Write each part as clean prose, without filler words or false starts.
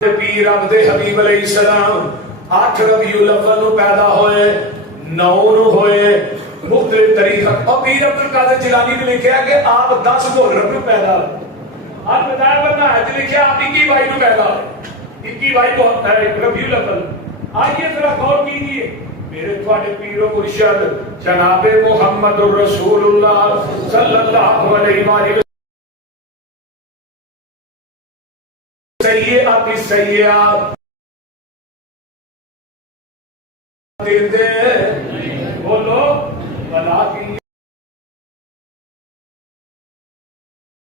پیر عبد حبیب علیہ السلام 8 ربیع الاول نو پیدا ہوئے، 9 نو ہوئے، مختلف طریقہ اور پیر عبد القادر جیلانی نے لکھا کہ آپ 10 محرم نو پیدا ہوئے، اور بتایا ورنہ ہے جو لکھا آپ 21 بائی نو پیدا ہوئے، 21 بائی کو ربیع الاول۔ آئیے ذرا غور کیجیے، میرے تھوڑے پیر و مرشد جناب محمد رسول اللہ صلی اللہ علیہ وآلہ سیئات سیئات دیتے بولو بلا کی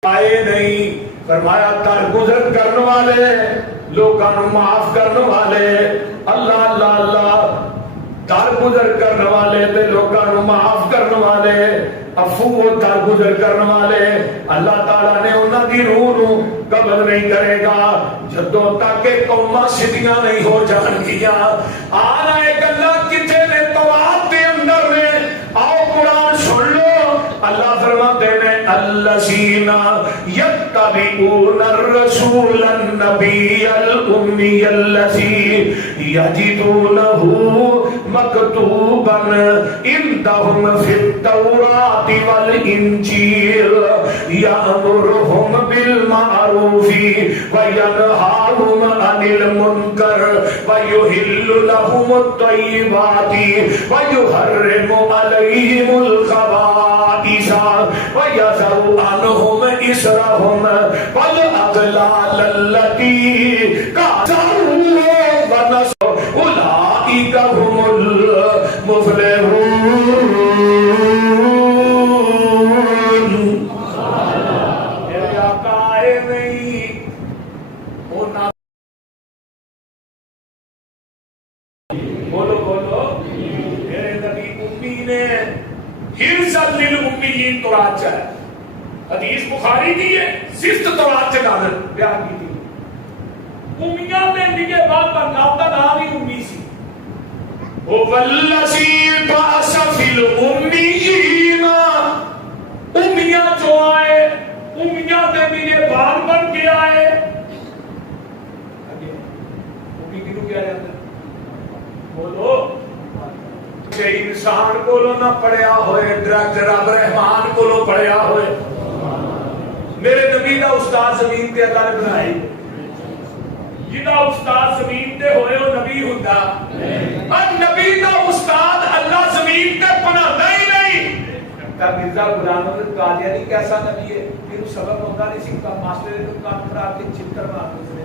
آئے نہیں، فرمایا درگزر کرنے والے لوگاں نو معاف کرنے والے، اللہ اللہ اللہ، درگزر کرنے والے تے لوگاں نو معاف کرنے والے، عفو و درگزر کرنے والے، اللہ تعالیٰ نے انہاں دی روح نو قبل نہیں کرے گا جدوں تک کہ قوماں سیدھیاں نہیں ہو جان گیاں۔ آنا ایک اللہ کتے نے طواف دے اندر نے، آؤ قرآن سن لو، اللہ فرماتے ہیں الذین یتبعون الرسول النبی الامی الذی یجدونہ مکتوبا عندهم فی التوراۃ والانجیل یأمرهم بالمعروف وینہاہم عن المنکر ویحل لهم الطیبات ویحرم علیہم الخبائث ویضع عنہم إصرهم والأغلال التي كسروا ونسوا أولئك هم المفلحون۔ میرے آقا آئے نہیں، بولو بولو، میرے نبی امی نے حرصا للأمیین تورات ہے، حدیث بخاری کی ہے، صرف تورات سے نازل بیان کی تھی۔ امیہ میں نگے بات پر نام کا نام ہی امی سی۔ وَالَّذِي بَعَثَ فِي الْأُمِّيِّينَ، امیہ جو آئے، امیہ میں نگے بات بن کے آئے۔ امی کنوں کیا جاتا ہے؟ بولو کہ انسان کو لو نہ پڑھیا ہوئے، ڈاکٹر رب رحمان کو لو پڑھیا ہوئے، میرے نبی دا استاد زمین تے اللہ نے بنائی، جدا استاد زمین تے ہوئے وہ نبی ہوتا، اور نبی دا استاد اللہ زمین تے بناتا ہی نہیں۔ تب مرزا غلام احمد قادیانی کیسا نبی ہے، پھر سبق ہوتا نہیں سی کا ماسٹر نے کام کرا کے چھتر مارتے تھے،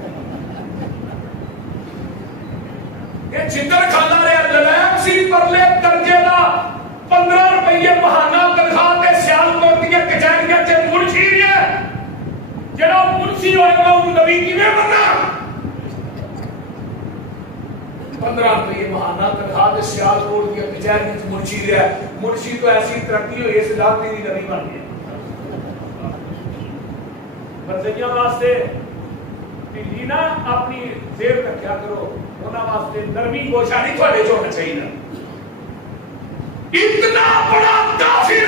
یہ چھتر کھانا رہا للائم سی پرلے درجے دا 15 روپیے ماہانہ تنخواہ تے سیالکوٹ دی کچہریاں چ منشی ہے، جڑا منشی ہوئے گا وہ نبی کیویں بننا؟ 15 روپیے ماہانہ تنخواہ تے سیالکوٹ دی کچہریاں چ منشی رہا، منشی تو ایسی ترقی ہوئی اس علاقے دی نبی بن گیا۔ مرزیاں واسطے ڈھیلی نہ اپنی زیر رکھیا کرو، انہاں واسطے نرمی گوشہ نہیں تھوڑے جو ہونا چاہیے۔ اتنا بڑا کافر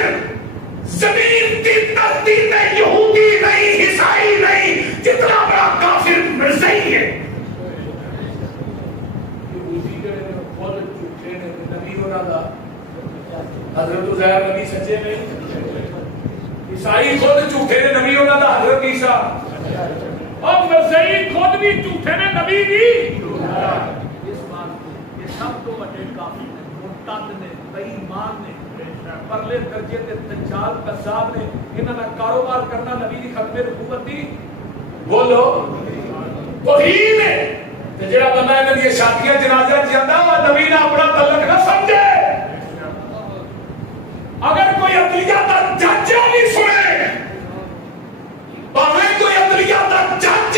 زمین کی دھرتی میں یہودی نہیں، عیسائی نہیں، جتنا بڑا کافر مرزائی ہے۔ یہودی کے خود جھوٹے نے، نبی ہونا دا حضرت عزیر نبی سچے نہیں، عیسائی خود جھوٹے نے، نبی ہونا دا حضرت عیسیٰ، اور مرزائی خود بھی جھوٹے نے، نبی بھی۔ اس بات کو یہ سب تو بڑے کافر نے، مرتد نے، بے ایمان نے، پرلے درجے تے دجال کذاب نے، انہاں دا کاروبار کرنا نبی دی ختم نبوت دی بولو توہین ہے۔ تے جڑا بندہ انہاں دی شادیاں جنازیاں جاندا وا نبی نے اپنا تعلق نہ سمجھے، اگر کوئی عدلیہ دا جج نہیں سنے، باویں کوئی عدلیہ دا جج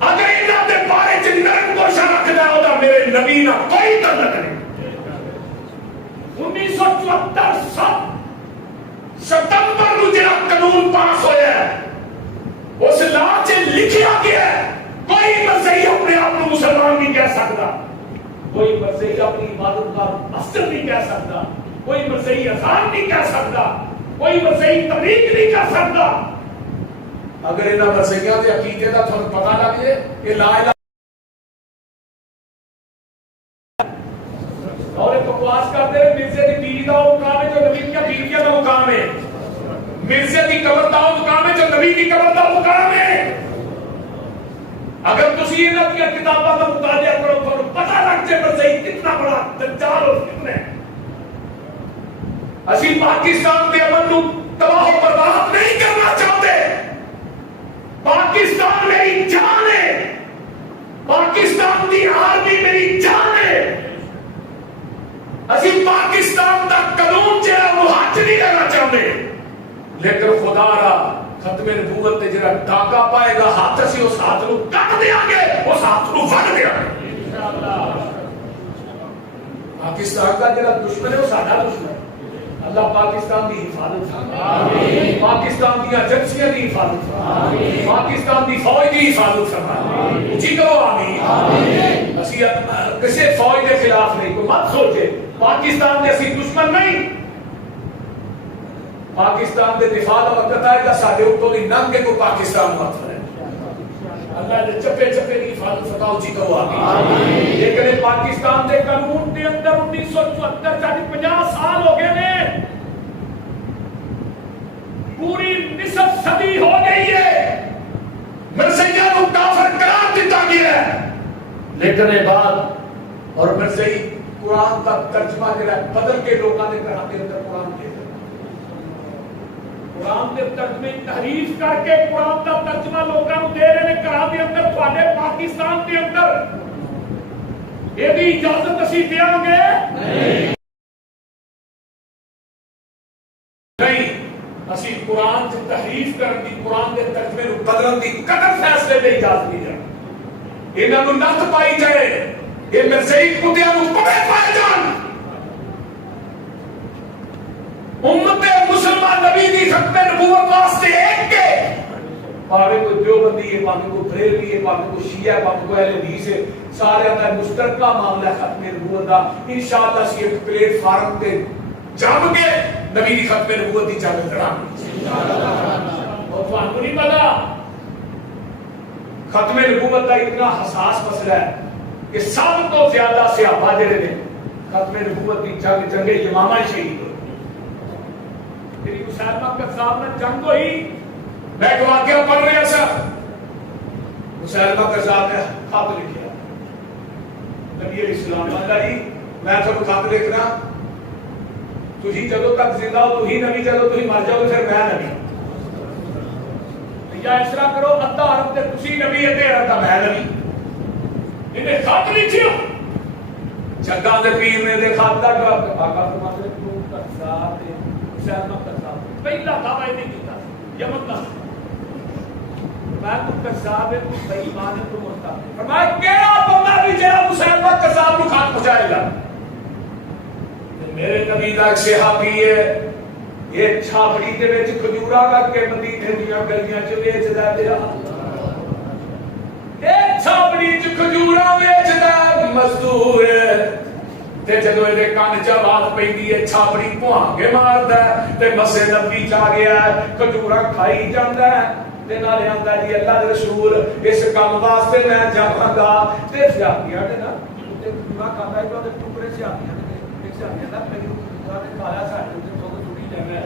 اگر انہاں دے بارے چ نرم گوشہ رکھدا ہے او میرے نبی نال کوئی تعلق نہیں۔ 1974 ستمبر نو جڑا قانون پاس ہویا ہے اس لا چ لکھیا گیا ہے کوئی مرزائی اپنے آپ کو مسلمان نہیں کہہ سکتا، کوئی مرزائی اپنی عبادت کا مسجد نہیں کہہ سکتا، کوئی مرزائی اذان نہیں کہہ سکتا، کوئی مرزائی تبلیغ نہیں کر سکتا۔ اگر انہاں مرثیاں دے عقیدے دا تھانوں پتہ لگ جائے کہ لا الہ اور بکواس کرتے ہیں مرزے کی بیوی کا وہ مقام ہے جو نبی کی بیویاں کا مقام ہے، مرزے کی قبر کا وہ مقام ہے جو نبی کی قبر کا مقام ہے۔ اگر تسی انہاں کی کتاباں کا مطالعہ کرو تو پتہ لگ جائے مرزائی کتنا بڑا دجال اور فتنہ ہے۔ اسی پاکستان کے امن کو تباہ و برباد نہیں کرنا چاہتے، پاکستان میری جان ہے، پاکستان کی آرمی میری جان ہے، اسی پاکستان کا قانون جو ہے وہ ہاتھ نہیں لینا چاہتے، لیکن خدا را ختم نبوت تے جڑا ڈاکا پائے گا ہاتھ اسی اس ہاتھ نو کٹ دیاں گے، اس ہاتھ نو وڈ دیاں گے انشاءاللہ۔ پاکستان کا جڑا دشمن ہے وہ ساڈا دشمن ہے، اللہ پاکستان دی حفاظت فرمائے، پاکستان دی ایجنسیاں دی حفاظت فرمائے، پاکستان دی فوج دی حفاظت فرمائے، اچھی کرو آمین۔ اسی کسی فوج کے خلاف نہیں، کوئی مت سوچے پاکستان دے اسی دشمن نہیں، پاکستان دے دفاع دا وقت آئے گا ساڈے اوتوں دی ننگ کے کو پاکستان مت فرے، اللہ دے چپے چپے دی حفاظت فرماؤ، جی کہو آمین۔ لیکن پاکستان دے قانون دے اندر 1974 چاہیے 50 سال ہو گئے نے، پوری نصف صدی ہو گئی ہے، مرثیہ کو کافر قرار دیتا گیا ہے، لیکن یہ بات اور مرثی قرآن کا ترجمہ جڑا بدل کے لوگوں نے کہا کہ اندر قرآن دے قرآن کے ترجمے تحریف کر کے قرآن کا ترجمہ لوگوں کو دے رہے ہیں قرآن کے اندر، تھوڑے پاکستان کے اندر یہ بھی اجازت اسی دیں گے نہیں، اسی قرآن سے تحریف کرن دی، قرآن کے ترجمے کو بدلن دی قدر فیصلے میں اجازت نہیں جائے، انہاں نو نت پائی جائے، یہ مرزائی کتیاں نو پڑے پائے جان، امت مسلمان نبی دی ختم نبوت واسطے ایک کے پاوے کوئی دیوبندی ہے، پاوے کوئی بریلوی ہے، پاوے کوئی شیعہ ہے، پاوے کوئی اہل حدیث ہے، سارے کا مشترکہ معاملہ ختم نبوت دا انشاءاللہ سی ایک پلیٹ فارم تے جم کے نبی دی ختم نبوت دی جنگ لڑاں اور تھانوں نہیں پتا ختم نبوت کا اتنا حساس مسئلہ ہے کہ سب تو زیادہ صحابہ جڑے نے ختم نبوت کی جنگ یمامہ شہید ہوئے، میری مسلمہ قذاب میں جنگ ہوئی، میں ایک واقعہ پڑھ رہا سا، مسلمہ قذاب نے خط لکھا نبی علیہ السلام، اللہ جی میں تو خط لکھنا، تھی جدو تک زندہ ہو تو ہی نبی، جدو تھی مر جاؤ پھر میں نبی، یا اس طرح کرو ادھا عرب تے تسی نبی ادھے عرب دا میں نبی، انہیں خط لکھیو، جگہ دے پیر نے دے خط دا جواب دے آقا فرماتے ہیں تو قذاب دے مسلمہ قذاب پہلا دعویٰ نہیں کیتا یمن دا فرمایا تو قذاب ہے، تو بے ایمان ہے، تو مرتد ہے، فرمایا کیڑا بندہ بھی جڑا مسلمہ قذاب نو خط پہنچائے گا، میرے نبی دا ایک صحابی ہے، یہ چھاپڑی دے وچ کھجورا رکھ کے مدینے دیاں گلیاں چ ویچدا پیا، یہ چھاپڑی چ کھجورا ویچدا مزدور تے جدوں دے کان چ آواز پیندی ہے چھاپڑی بھانگے ماردا تے مسجد نبی چ آ گیا کھجورا کھائی جاندا تے نالے آندا جی اللہ دے رسول اس کام واسطے میں جاواں گا تے سیاپیاں دے نا تے کھجورا کھاندا ہے تے ٹکڑے سیاپیاں دے ایک سیاپیاں دا میری کھجورا تے کھایا ساڈے تے سو ٹوٹی جاوے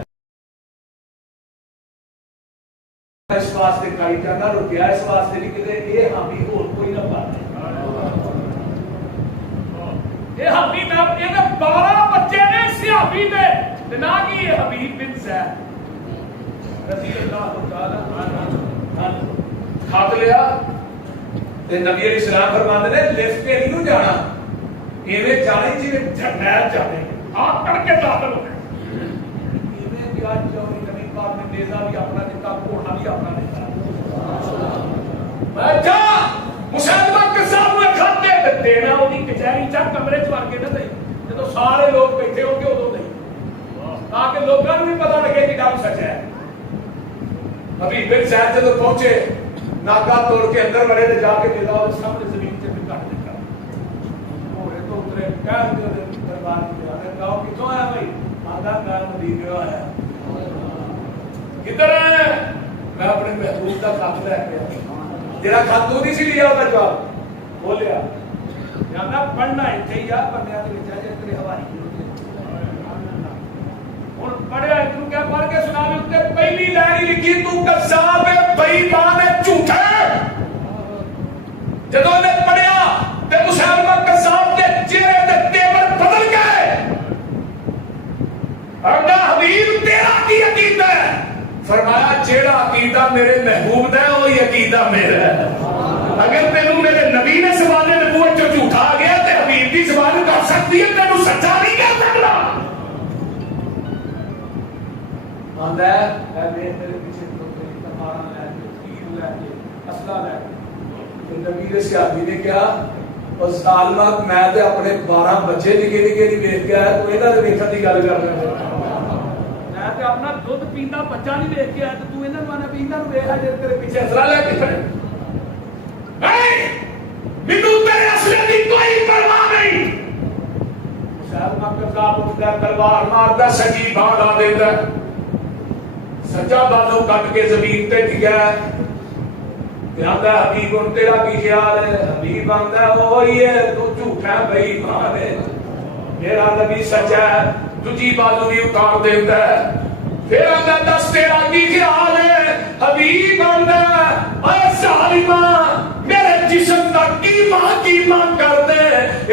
اس واسطے کھائی جانا روپیہ اس واسطے نہیں کہ یہ حامی اور کوئی نہ پاتے یہ حامی میں یہ 12 بچے نے صحابی دے نہ کہ یہ حبیب بن زید رضی اللہ تعالی عنہ خط لیا تے نبی علیہ السلام فرماتے نے لفٹ کے نہیں جانا ایویں جانے جی جنت جانے آکڑ کے داخل ہو گئے ایویں بیاج چوری نبی پاک نے نیزہ بھی اپنا دیتا کوڑا بھی اپنا دیتا میں جا مسلمہ قذاب میں خط دے دینا اودی کچہری چا کمرے چ وڑ کے نہ دئی جدوں سارے لوگ بیٹھے ہو کے اودوں دئی تاکہ لوگوں کو بھی پتہ لگے کہ ڈب سچ ہے ابھی بن زید جدوں پہنچے ناکا توڑ کے اندر بڑے تے جا کے دیدا اور سامنے زمین تے کٹ دیتا گھوڑے تو اترے کہہ دے دربار میں آ کے کہو کتوں آیا بھائی آدھا کار مدینے آیا کدھر ہے میں اپنے محبوب کا خط لے کے جڑا خط وہ نہیں سی لیا وہ جواب بولیا جانا پڑھنا اتنے ہی آ بندیاں دے وچ اجے تیرے حوالے ہن پڑھیا تو کیا پڑھ کے سنا بھی تے پہلی لائن لکھی تو کذاب ہے بے ایمان ہے جھوٹا ہے جدوں نے پڑھیا تے مسلمہ کذاب دے چہرے تے تیور بدل گئے اور حبیب تیرا کی عقیدہ ہے فرمایا جیڑا عقیدہ میرے محبوب دا ہے وہی عقیدہ میرا ہے اگر تینوں میرے نبی نے زبان نبوت جو جھوٹا آ گیا تے حبیب کی زبان کر سکتی ہے تینوں سچا نہیں کہہ سکتا آندا ہے اے میں تیرے پیچھے تو تلوار لے کے تیر لے کے اسلحہ لے کے نبی نے صحابی نے کہا اور ظالما میں تے اپنے 12 بچے نکے نکے نہیں ویکھ کے آیا تو انہاں دے ویکھن دی گل کر رہا ہے میں تے اپنا دودھ پیندا بچہ نہیں ویکھ کے آیا تو انہاں نے پیندا نو ویکھ جے تیرے پیچھے اسلحہ لے کے کھڑے مینوں تیرے اسلحے دی کوئی پرواہ نہیں شاید کذاب اٹھدا تلوار ماردا سچی بات آ دیندا سچا بازو کٹ کے زمین تے ڈگیا آندا حبیب ہن تیرا کی خیال ہے حبیب آندا وہی ہے تو جھوٹا بے ایمان ہے میرا نبی سچا ہے تجھی بازو بھی اتار دیتا ہے پھر آندا دس تیرا کی خیال ہے حبیب آندا اے ظالما میرے جسم دا کیما کر دے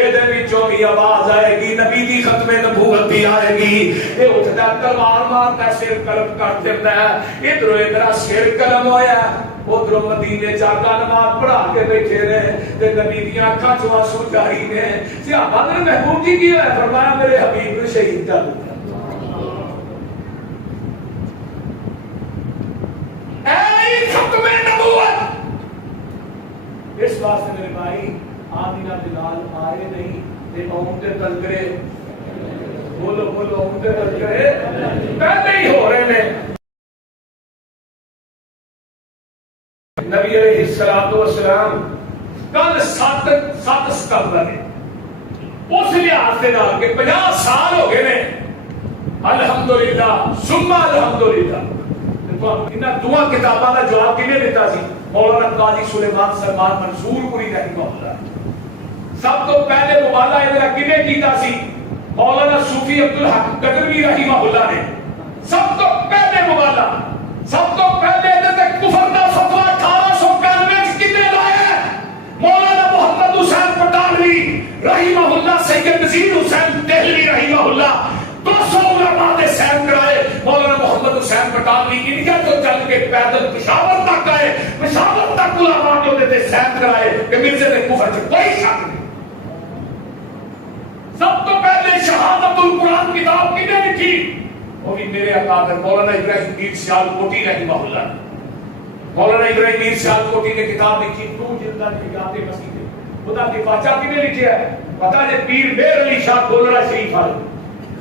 اے دے وچوں بھی آواز آئے گی نبی دی ختم نبوت بھی آئے گی اے اٹھدا تلوار ماردا سر قلم کٹ دیندا ہے ادھر سر قلم ہویا ادھر مدینے جاگا نماز پڑھا کے بیٹھے رہے تے نبی دی اکھاں چوں آنسو جاری نے صحابہ نے محبوب جی کی ہے فرمایا میرے حبیب نے شہید کر دیا اے ختم نبوت اس واسطے میرے بھائی آمینہ بلال آئے نہیں تے اونٹے تذکرے بولو بولو اونٹے تذکرے پہلے ہی ہو رہے ہیں نبی علیہ الصلوۃ والسلام کل سات ستمبر ہے اس لحاظ سے نال کہ 50 سال ہو گئے نے الحمدللہ ثم الحمدللہ انہاں دعا کتاباں دا جواب کنے دیتا سی مولانا قاضی سلیمان سلمان منصور پوری رحمہ اللہ سب تو پہلے مبالغہ ادھر کنے کیتا سی مولانا صوفی عبدالحق قدروی رحمہ اللہ نے سب تو پہلے مبالغہ سب تو پہلے ادھر کفر دا فتویٰ 1891 کنے لایا مولانا محمد حسین پٹالوی رحمہ اللہ سید نذیر حسین دہلوی رحمہ اللہ 200 علماء نے سین کرائے مولانا محمد حسین پٹالوی انڈیا تو چل کے پیدل پشاور تک آئے پشاور تک علماء نے انہیں سین کرائے کہ مرزے نے کفر سے کوئی شک نہیں سب تو پہلے شہادت القرآن کتاب کنے لکھی وہ بھی میرے اکابر مولانا ابراہیم میر سیال کوٹی رحمہ اللہ مولانا ابراہیم میر سیال کوٹی نے کتاب لکھی تو جلدہ نجات مسیح خدا کی باچہ کنے لکھی ہے پتہ ہے پیر میر علی شاہ دولرہ شریف والے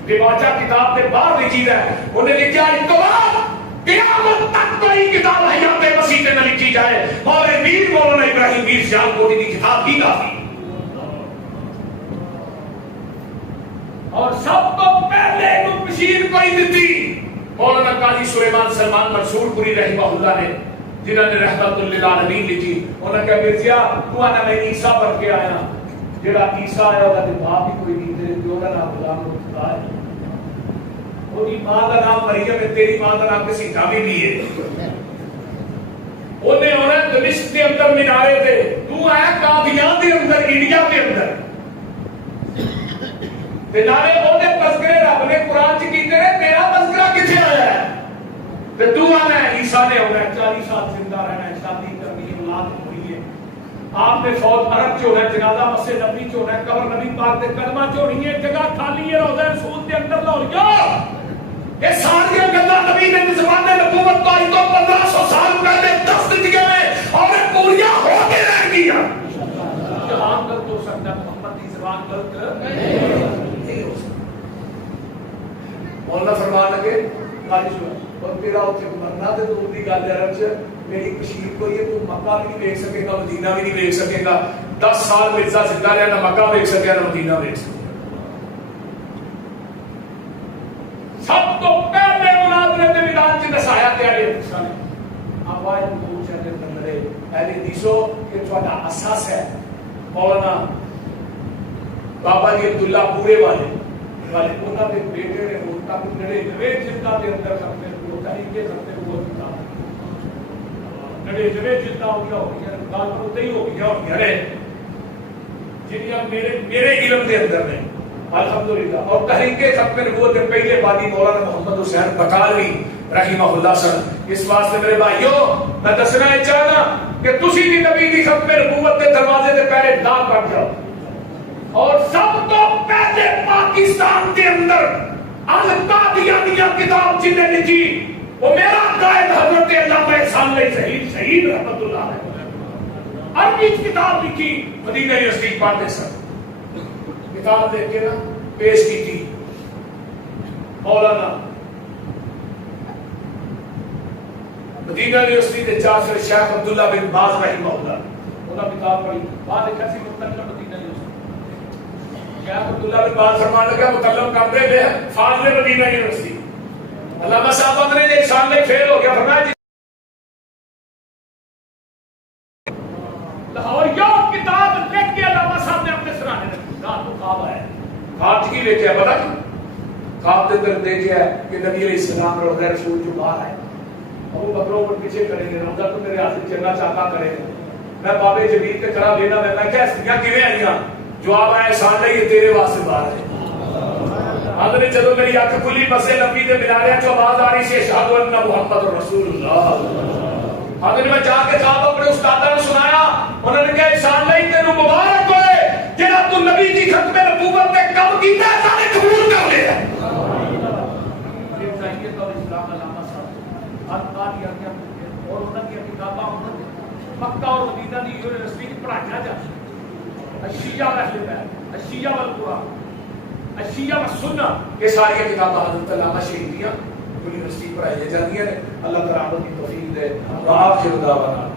دیواچہ کتاب کے بعد لکھی ہے انہیں لکھا انقلاب قیامت تک کوئی کتاب حیات مسیح نہ لکھی جائے مولانا میر مولانا ابراہیم میر سیال کوٹی کی کتاب ہی کافی اور سب تو پہلے کو بشیر کوئی دیتی مولانا قاضی سلیمان سلمان منصور پوری رحمہ اللہ نے جنہوں نے رحمت للعالمین لکھی انہوں نے کہا مرزیا تو آنا میں عیسیٰ بن کے آیا جڑا عیسیٰ آیا وہ تے باپ ہی کوئی نہیں تیرے پیو دا نام غلام خدا ہے وہ دی ماں دا نام مریم ہے تیری ماں دا نام کسی کا بھی نہیں ہے انہیں انہیں دمشق کے اندر مینارے تھے تو آیا قادیان دے اندر انڈیا کے اندر تے نالے انہیں تذکرے رب نے قرآن چ کیتے نے تیرا تذکرہ کتنے آیا ہے تے تو آنا ہے عیسیٰ نے ہونا ہے 40 سال زندہ رہنا ہے شادی کرنی ہے اولاد ہوئی ہے آپ نے فوج عرب چ ہونا ہے جنازہ مسجد نبی چ ہونا ہے قبر نبی پاک دے قدماں چ ہونی ہے جگہ خالی ہے روضہ رسول دے اندر لاؤ یہ ساری گلاں نبی نے زبان نبوت تو آج تو 1500 سال پہلے دست دیے ہیں اور یہ پوریاں ہو کے رہ گیا جہان غلط ہو سکتا ہے محمد کی زبان غلط نہیں ہو سکتا مولانا فرمان لگے قاضی صاحب اور تیرا اتنے مرنا تے دور دی گل عرب چ میری کشیر کوئی ہے تو مکہ بھی نہیں دیکھ سکے گا مدینہ بھی نہیں دیکھ سکے گا 10 سال مرزا زندہ رہا نہ مکہ دیکھ سکے نہ مدینہ دیکھ سکے سب تو پہلے مناظرے کے میدان سے دسایا گیا یہ اب فوائد کو چاہتے ہیں اہل حدیثوں کہ تھوڑا اساس ہے مولانا بابا جی عبداللہ پورے والے انہوں نے بیٹے نے ان تک نڑے نوے جلدہ کے اندر کرتے ہیں وہ طریقے کرتے ہیں وہ کتاب نڑے نوے جلدہ ہو گیا گال پر ہوتے ہی ہو گیا جنیا میرے علم کے اندر میں الحمدللہ اور تحریک ختم نبوت کے پہلے بادی مولانا محمد حسین بٹالوی رحمہ اللہ صاحب اس واسطے میرے بھائیو میں دسنا یہ چاہنا کہ تسی بھی نبی دی ختم نبوت کے دروازے سے پہلے داغ بن جاؤ اور سب تو پہلے پاکستان کے اندر القادیانیہ کتاب جنہیں لکھی وہ میرا قائد حضرت علامہ احسان علی شہید رحمۃ اللہ علیہ عربی کتاب لکھی مدینہ یونیورسٹی پڑھتے سر کتاب دیکھ کے نا پیش کی تھی مولانا مدینہ یونیورسٹی کے چانسلر شیخ عبداللہ بن باز رحمہ اللہ انہوں نے کتاب پڑھی بعد ایک ایسی مطلب مدینہ یونیورسٹی شیخ عبداللہ بن باز فرمانے کا مطلب کرتے تھے فاضل مدینہ یونیورسٹی علامہ صاحب اندرے ایک سال میں فیل ہو گیا فرمایا لاہور یوں کتاب لکھ کے علامہ صاحب نے اپنے سرانے رکھی رات کو خواب آیا خواب کی لے کے آیا پتا نہیں خواب کے اندر دیکھا ہے کہ نبی علیہ السلام روضہ رسول جو باہر آئے ابو بکر پر پیچھے کریں گے روضہ تو میرے ہاتھ سے چلنا چاہتا کرے میں بابے جدید کے کرا لینا میں کیا استریاں کیویں آئیاں جواب آیا احسان نہیں یہ تیرے واسطے باہر ہے حضرت نے جدو میری آنکھ کھلی مسجد نبی دے ملاریا جو آواز آ رہی سی اشہد ان محمد رسول اللہ حضرت میں جا کے خواب اپنے استادہ نے سنایا انہوں نے کہا احسان نہیں تینوں مبارک ہوئے جنہا تو نبی کی ختم نبوت میں کم کی پیسہ نے قبول کر لیا اور انہوں کی کتاباں مکہ اور مدینہ کی یونیورسٹی کی پڑھایا جاتا الشیعہ والاہل بیت الشیعہ والقرآن الشیعہ والسنہ یہ ساری کتاباں حضرت علامہ شہیدیاں یونیورسٹی پڑھائی جاتی ہیں اللہ تعالیٰ کی توفیق دے وآخر دعوانا